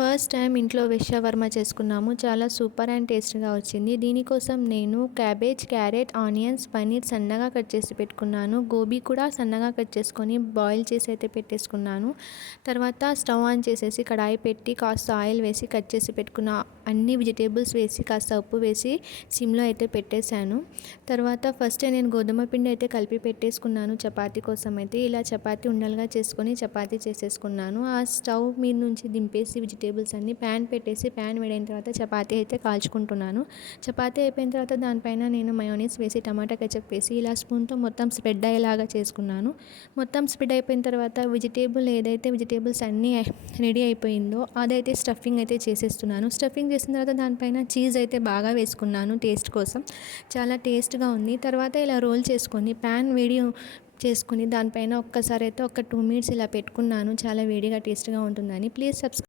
First time ఇంట్లో veg shawarma చేసుకున్నాము. చాలా సూపర్ అండ్ టేస్టీగా వచ్చింది. దీనికోసం నేను క్యాబేజ్, క్యారెట్, ఆనియన్స్, పన్నీర్ సన్నగా కట్ చేసి పెట్టుకున్నాను. గోబీ కూడా సన్నగా కట్ చేసుకొని బాయిల్ చేసి అయితే పెట్టేసుకున్నాను. తర్వాత స్టవ్ ఆన్ చేసేసి కడాయి పెట్టి కాస్త ఆయిల్ వేసి కట్ చేసి పెట్టుకున్న అన్ని వెజిటేబుల్స్ వేసి కాస్త ఉప్పు వేసి సిమ్లో అయితే పెట్టేశాను. తర్వాత ఫస్ట్ నేను గోధుమ పిండి అయితే కలిపి పెట్టేసుకున్నాను చపాతీ కోసం అయితే. ఇలా చపాతీ ఉండలుగా చేసుకొని చపాతీ చేసేసుకున్నాను. ఆ స్టవ్ మీద నుంచి దింపేసి వెజిటేబుల్స్ అన్ని ప్యాన్ పెట్టేసి ప్యాన్ వేడైన తర్వాత చపాతీ అయితే కాల్చుకుంటున్నాను. చపాతీ అయిపోయిన తర్వాత దానిపైన నేను మయోనీస్ వేసి టమాటా కెచప్ వేసి ఇలా స్పూన్తో మొత్తం స్ప్రెడ్ అయ్యేలాగా చేసుకున్నాను. మొత్తం స్ప్రెడ్ అయిపోయిన తర్వాత వెజిటేబుల్స్ అన్నీ రెడీ అయిపోయిందో అదైతే స్టఫింగ్ అయితే చేసేస్తున్నాను. స్టఫింగ్ చేసిన తర్వాత దానిపైన చీజ్ అయితే బాగా వేసుకున్నాను టేస్ట్ కోసం. చాలా టేస్ట్గా ఉంది. తర్వాత ఇలా రోల్ చేసుకొని ప్యాన్ వేడి చేసుకుని దానిపైన ఒక్కసారి అయితే ఒక 2 మినిట్స్ ఇలా పెట్టుకున్నాను. చాలా వేడిగా టేస్ట్గా ఉంటుందని. Please subscribe.